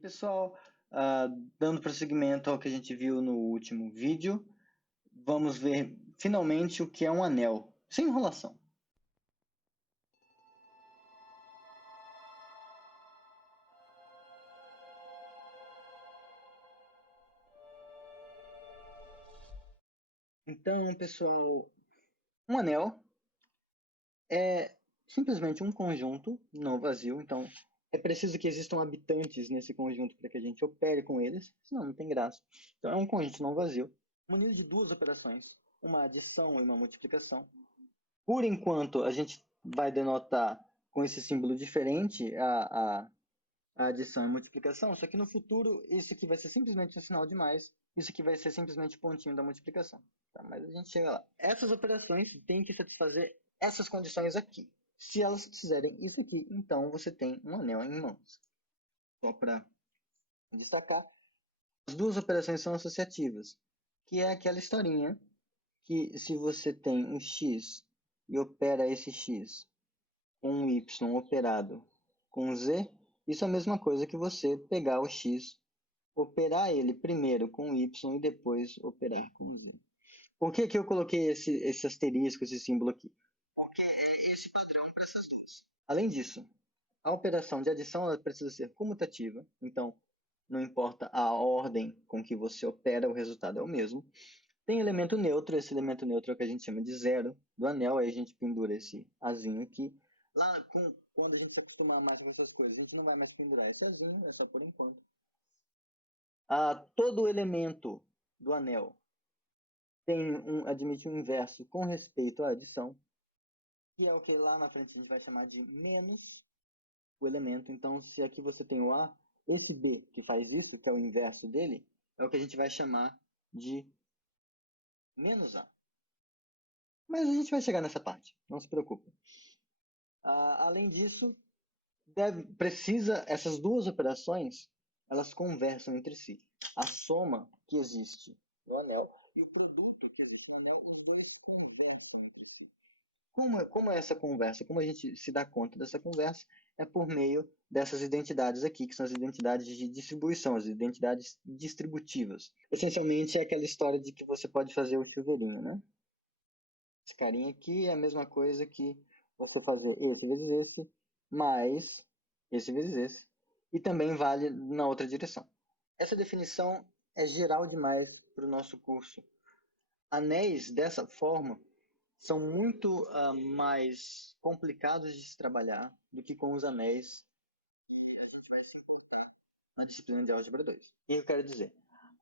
Pessoal, ah, dando prosseguimento ao que a gente viu no último vídeo, vamos ver finalmente o que é um anel, sem enrolação. Então, pessoal, um anel é simplesmente um conjunto não vazio, então é preciso que existam habitantes nesse conjunto para que a gente opere com eles, senão não tem graça. Então é um conjunto não vazio, munido de duas operações, uma adição e uma multiplicação. Por enquanto, a gente vai denotar com esse símbolo diferente a adição e multiplicação, só que no futuro isso aqui vai ser simplesmente um sinal de mais, isso aqui vai ser simplesmente o pontinho da multiplicação. Tá? Mas a gente chega lá. Essas operações têm que satisfazer essas condições aqui. Se elas fizerem isso aqui, então você tem um anel em mãos. Só para destacar, as duas operações são associativas, que é aquela historinha que se você tem um x e opera esse x com um y operado com z, isso é a mesma coisa que você pegar o x, operar ele primeiro com y e depois operar com z. Por que que eu coloquei esse asterisco, esse símbolo aqui? Porque é esse padrão para essas duas. Além disso, a operação de adição ela precisa ser comutativa, então não importa a ordem com que você opera, o resultado é o mesmo. Tem elemento neutro, esse elemento neutro é o que a gente chama de zero do anel, aí a gente pendura esse azinho aqui. Lá, quando a gente se acostumar mais com essas coisas, a gente não vai mais pendurar esse azinho, é só por enquanto. Todo elemento do anel admite um inverso com respeito à adição, que é o que lá na frente a gente vai chamar de menos o elemento. Então, se aqui você tem o A, esse B que faz isso, que é o inverso dele, é o que a gente vai chamar de menos A. Mas a gente vai chegar nessa parte, não se preocupe. Além disso, essas duas operações, elas conversam entre si. A soma que existe no anel e o produto que existe no anel, os dois conversam entre si. Como é essa conversa? Como a gente se dá conta dessa conversa? É por meio dessas identidades aqui, que são as identidades de distribuição, as identidades distributivas. Essencialmente é aquela história de que você pode fazer o chuveirinho, né? Esse carinha aqui é a mesma coisa que você fazer esse vezes esse, mais esse vezes esse. E também vale na outra direção. Essa definição é geral demais para o nosso curso. Anéis dessa forma são muito mais complicados de se trabalhar do que com os anéis que a gente vai se encontrar na disciplina de Álgebra 2. O que eu quero dizer?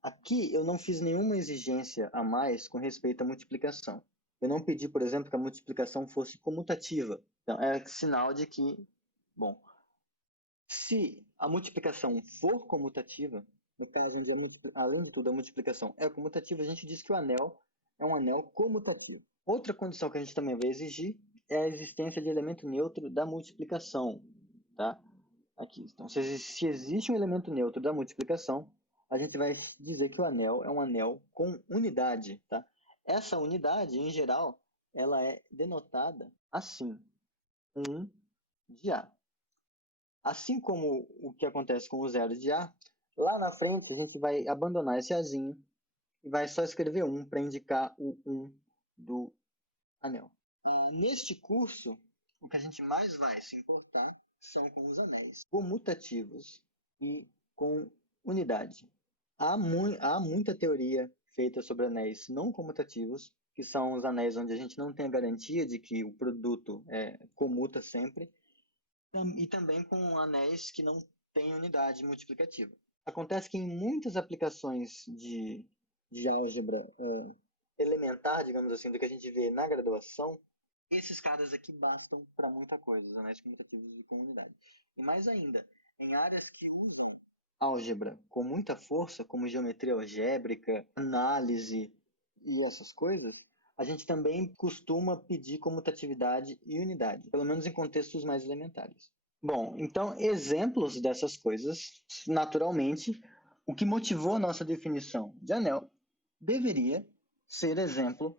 Aqui eu não fiz nenhuma exigência a mais com respeito à multiplicação. Eu não pedi, por exemplo, que a multiplicação fosse comutativa. Então, é sinal de que, bom, se a multiplicação for comutativa, no caso, além de tudo, a multiplicação é comutativa, a gente diz que o anel é um anel comutativo. Outra condição que a gente também vai exigir é a existência de elemento neutro da multiplicação. Tá? Aqui. Então, se existe um elemento neutro da multiplicação, a gente vai dizer que o anel é um anel com unidade. Tá? Essa unidade, em geral, ela é denotada assim, 1 de A. Assim como o que acontece com o zero de A, lá na frente a gente vai abandonar esse Azinho e vai só escrever 1 para indicar o 1 do anel. Neste curso, o que a gente mais vai se importar são com os anéis comutativos e com unidade. Há muita teoria feita sobre anéis não comutativos, que são os anéis onde a gente não tem a garantia de que o produto comuta sempre, e também com anéis que não têm unidade multiplicativa. Acontece que em muitas aplicações de álgebra elementar, digamos assim, do que a gente vê na graduação, esses caras aqui bastam para muita coisa, os anéis comutativos de comunidade. E mais ainda, em áreas que usam álgebra com muita força, como geometria algébrica, análise e essas coisas, a gente também costuma pedir comutatividade e unidade, pelo menos em contextos mais elementares. Bom, então, exemplos dessas coisas, naturalmente, o que motivou a nossa definição de anel deveria ser exemplo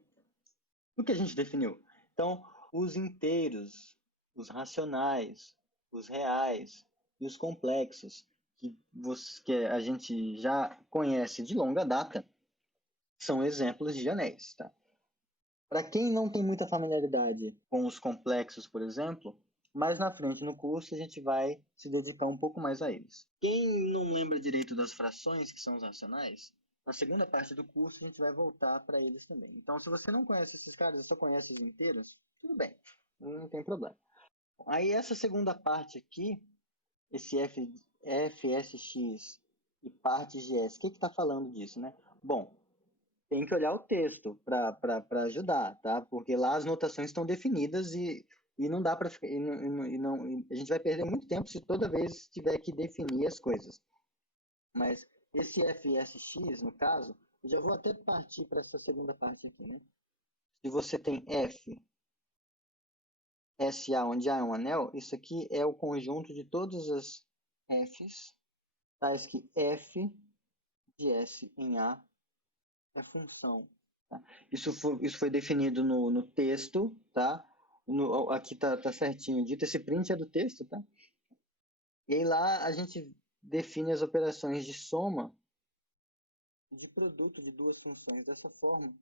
do que a gente definiu. Então, os inteiros, os racionais, os reais e os complexos que a gente já conhece de longa data são exemplos de anéis, tá? Para quem não tem muita familiaridade com os complexos, por exemplo, mais na frente no curso a gente vai se dedicar um pouco mais a eles. Quem não lembra direito das frações, que são os racionais, na segunda parte do curso a gente vai voltar para eles também. Então, se você não conhece esses caras, só conhece os inteiros, tudo bem, não tem problema. Aí essa segunda parte aqui, esse FSX e partes de S, o que está falando disso, né? Bom, tem que olhar o texto para ajudar, tá? Porque lá as notações estão definidas e não dá para ficar. A gente vai perder muito tempo se toda vez tiver que definir as coisas. Mas esse FSX, no caso, eu já vou até partir para essa segunda parte aqui, né? Se você tem F, SA, onde A é um anel, isso aqui é o conjunto de todas as Fs, tais que F de S em A é função. Tá? Isso foi definido no texto, tá? Aqui tá certinho dito, esse print é do texto, tá? E aí lá a gente define as operações de soma de produto de duas funções dessa forma,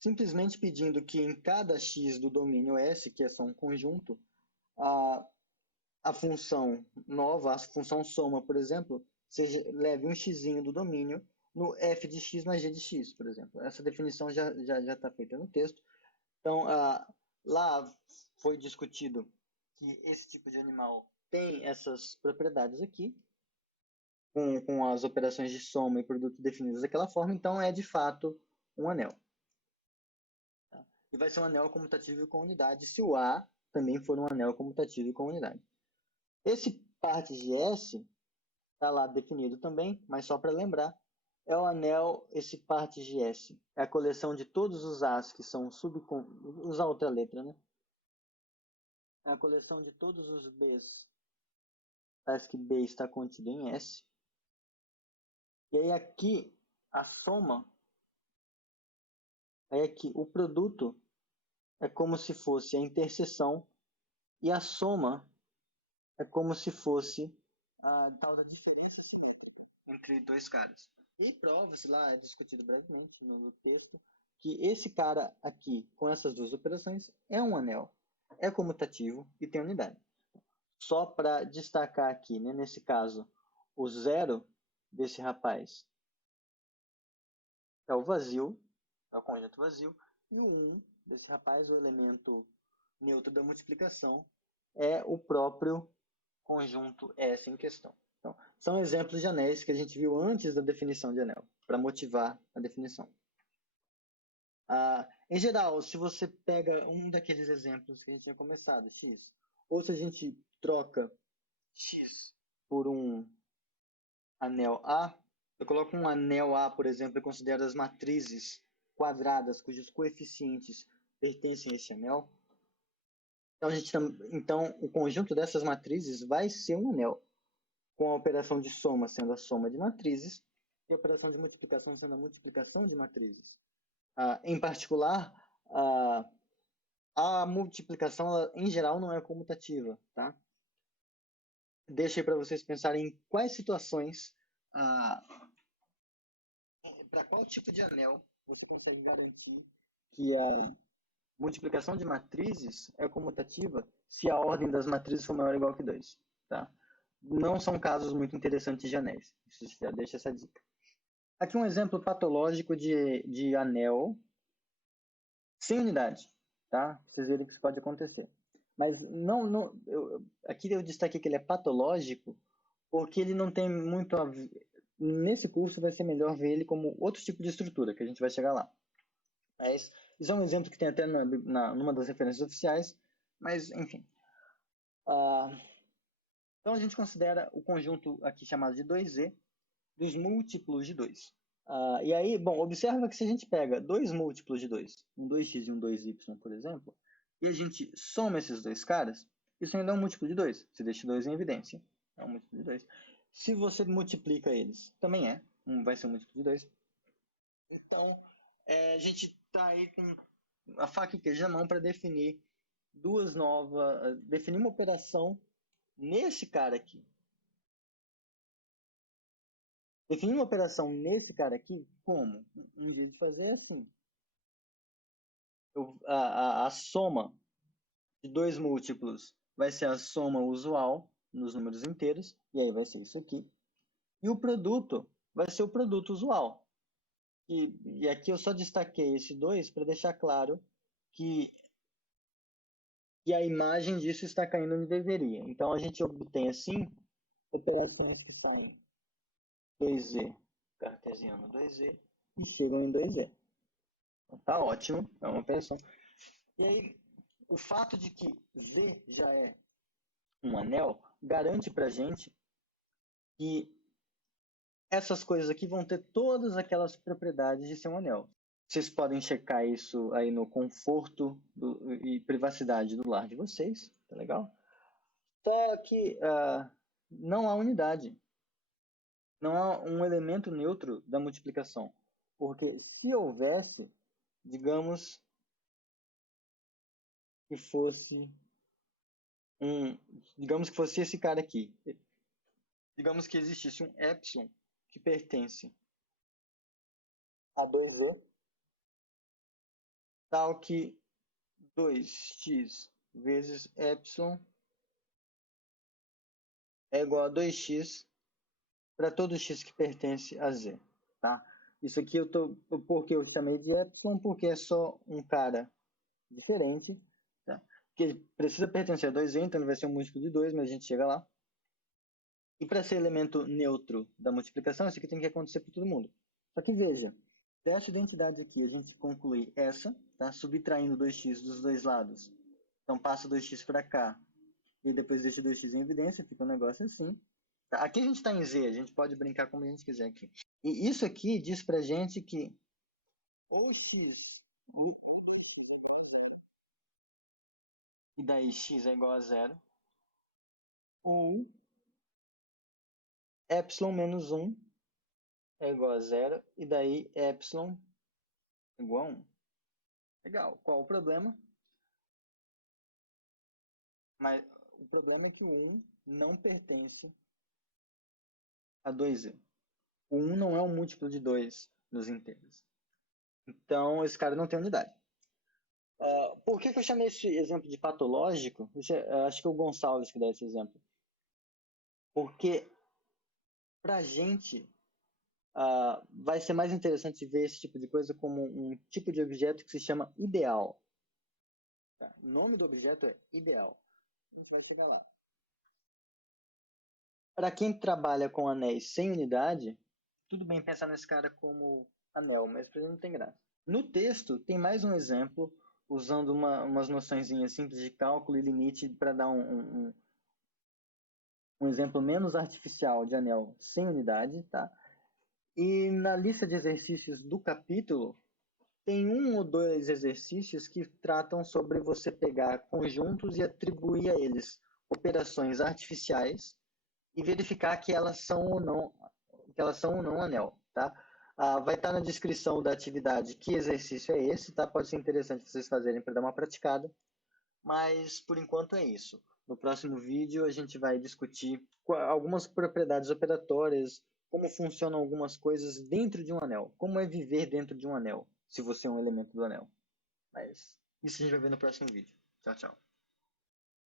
simplesmente pedindo que em cada x do domínio S, que é só um conjunto, a função nova, a função soma, por exemplo, leve um x do domínio no f de x mais g de x, por exemplo. Essa definição já está feita no texto. Então, lá foi discutido que esse tipo de animal tem essas propriedades aqui, com as operações de soma e produto definidas daquela forma, então é de fato um anel. Tá? E vai ser um anel comutativo com unidade se o A também for um anel comutativo com unidade. Esse parte de S está lá definido também, mas só para lembrar, é o anel, esse parte de S. É a coleção de todos os As que são usar outra letra, né? É a coleção de todos os Bs, tais que B está contido em S. E aí aqui, a soma, aí aqui, o produto é como se fosse a interseção e a soma é como se fosse a tal da diferença entre dois caras. E prova-se lá, é discutido brevemente no texto, que esse cara aqui, com essas duas operações, é um anel, é comutativo e tem unidade. Só para destacar aqui, né, nesse caso, o zero desse rapaz é o vazio, é o conjunto vazio, e o 1 desse rapaz, o elemento neutro da multiplicação, é o próprio conjunto S em questão. Então, são exemplos de anéis que a gente viu antes da definição de anel, para motivar a definição. Em geral, se você pega um daqueles exemplos que a gente tinha começado, x, ou se a gente troca x por um anel A, eu coloco um anel A, por exemplo, e considero as matrizes quadradas cujos coeficientes pertencem a esse anel. Então, o conjunto dessas matrizes vai ser um anel, com a operação de soma sendo a soma de matrizes e a operação de multiplicação sendo a multiplicação de matrizes. Em particular, a multiplicação, ela, em geral, não é comutativa, tá? Deixa aí para vocês pensarem em quais situações, para qual tipo de anel você consegue garantir que a multiplicação de matrizes é comutativa se a ordem das matrizes for maior ou igual que 2, tá? Não são casos muito interessantes de anéis. Isso já deixa essa dica. Aqui um exemplo patológico de anel sem unidade, tá? Pra vocês verem que isso pode acontecer. Mas aqui eu destaquei que ele é patológico porque ele não tem muito a ver. Nesse curso vai ser melhor ver ele como outro tipo de estrutura, que a gente vai chegar lá. Mas isso é um exemplo que tem até numa das referências oficiais, mas enfim. Então a gente considera o conjunto aqui chamado de 2e dos múltiplos de 2. E aí, bom, observa que se a gente pega dois múltiplos de 2, um 2x e um 2y, por exemplo, e a gente soma esses dois caras, isso ainda é um múltiplo de 2. Você deixa 2 em evidência. É um múltiplo de 2. Se você multiplica eles, também vai ser um múltiplo de 2. Então, a gente está aí com a faca e queijo na mão para definir definir uma operação nesse cara aqui. Definir uma operação nesse cara aqui, como? Um jeito de fazer é assim. A soma de dois múltiplos vai ser a soma usual nos números inteiros, e aí vai ser isso aqui. E o produto vai ser o produto usual. E aqui eu só destaquei esse 2 para deixar claro que a imagem disso está caindo onde deveria. Então a gente obtém assim operações que saem 2z, cartesiano 2z, e chegam em 2z. Então, tá ótimo, é uma operação. E aí, o fato de que Z já é um anel garante para a gente que essas coisas aqui vão ter todas aquelas propriedades de ser um anel. Vocês podem checar isso aí no conforto e privacidade do lar de vocês, tá legal? Só que não há unidade, não há um elemento neutro da multiplicação, porque se houvesse, digamos que fosse digamos que fosse esse cara aqui, digamos que existisse um epsilon que pertence a 2z, tal que 2x vezes epsilon é igual a 2x para todo x que pertence a z, tá? Isso aqui porque eu chamei de epsilon, porque é só um cara diferente, tá? Que ele precisa pertencer a 2z, então ele vai ser um múltiplo de 2, mas a gente chega lá. E para ser elemento neutro da multiplicação, isso aqui tem que acontecer para todo mundo. Só que veja, dessa identidade aqui, a gente conclui essa, tá? Subtraindo 2x dos dois lados. Então passa 2x para cá e depois deixa 2x em evidência, fica um negócio assim. Tá? Aqui a gente está em z, a gente pode brincar como a gente quiser aqui. E isso aqui diz para gente que ou x e daí x é igual a zero, ou epsilon menos 1 é igual a zero, e daí epsilon é igual a 1. Legal. Qual o problema? Mas o problema é que o 1 não pertence a 2z. O 1 não é um múltiplo de 2 nos inteiros. Então, esse cara não tem unidade. Por que eu chamei esse exemplo de patológico? Acho que é o Gonçalves que dá esse exemplo. Porque, para a gente, vai ser mais interessante ver esse tipo de coisa como um tipo de objeto que se chama ideal. Tá? O nome do objeto é ideal. A gente vai chegar lá. Para quem trabalha com anéis sem unidade, tudo bem pensar nesse cara como anel, mas para ele não tem graça. No texto, tem mais um exemplo, usando umas noçõezinhas simples de cálculo e limite para dar um exemplo menos artificial de anel sem unidade, tá? E na lista de exercícios do capítulo, tem um ou dois exercícios que tratam sobre você pegar conjuntos e atribuir a eles operações artificiais e verificar que elas são ou não anel, tá? Vai estar na descrição da atividade que exercício é esse, tá? Pode ser interessante vocês fazerem para dar uma praticada, mas por enquanto é isso. No próximo vídeo a gente vai discutir algumas propriedades operatórias, como funcionam algumas coisas dentro de um anel, como é viver dentro de um anel, se você é um elemento do anel. Mas isso a gente vai ver no próximo vídeo. Tchau, tchau.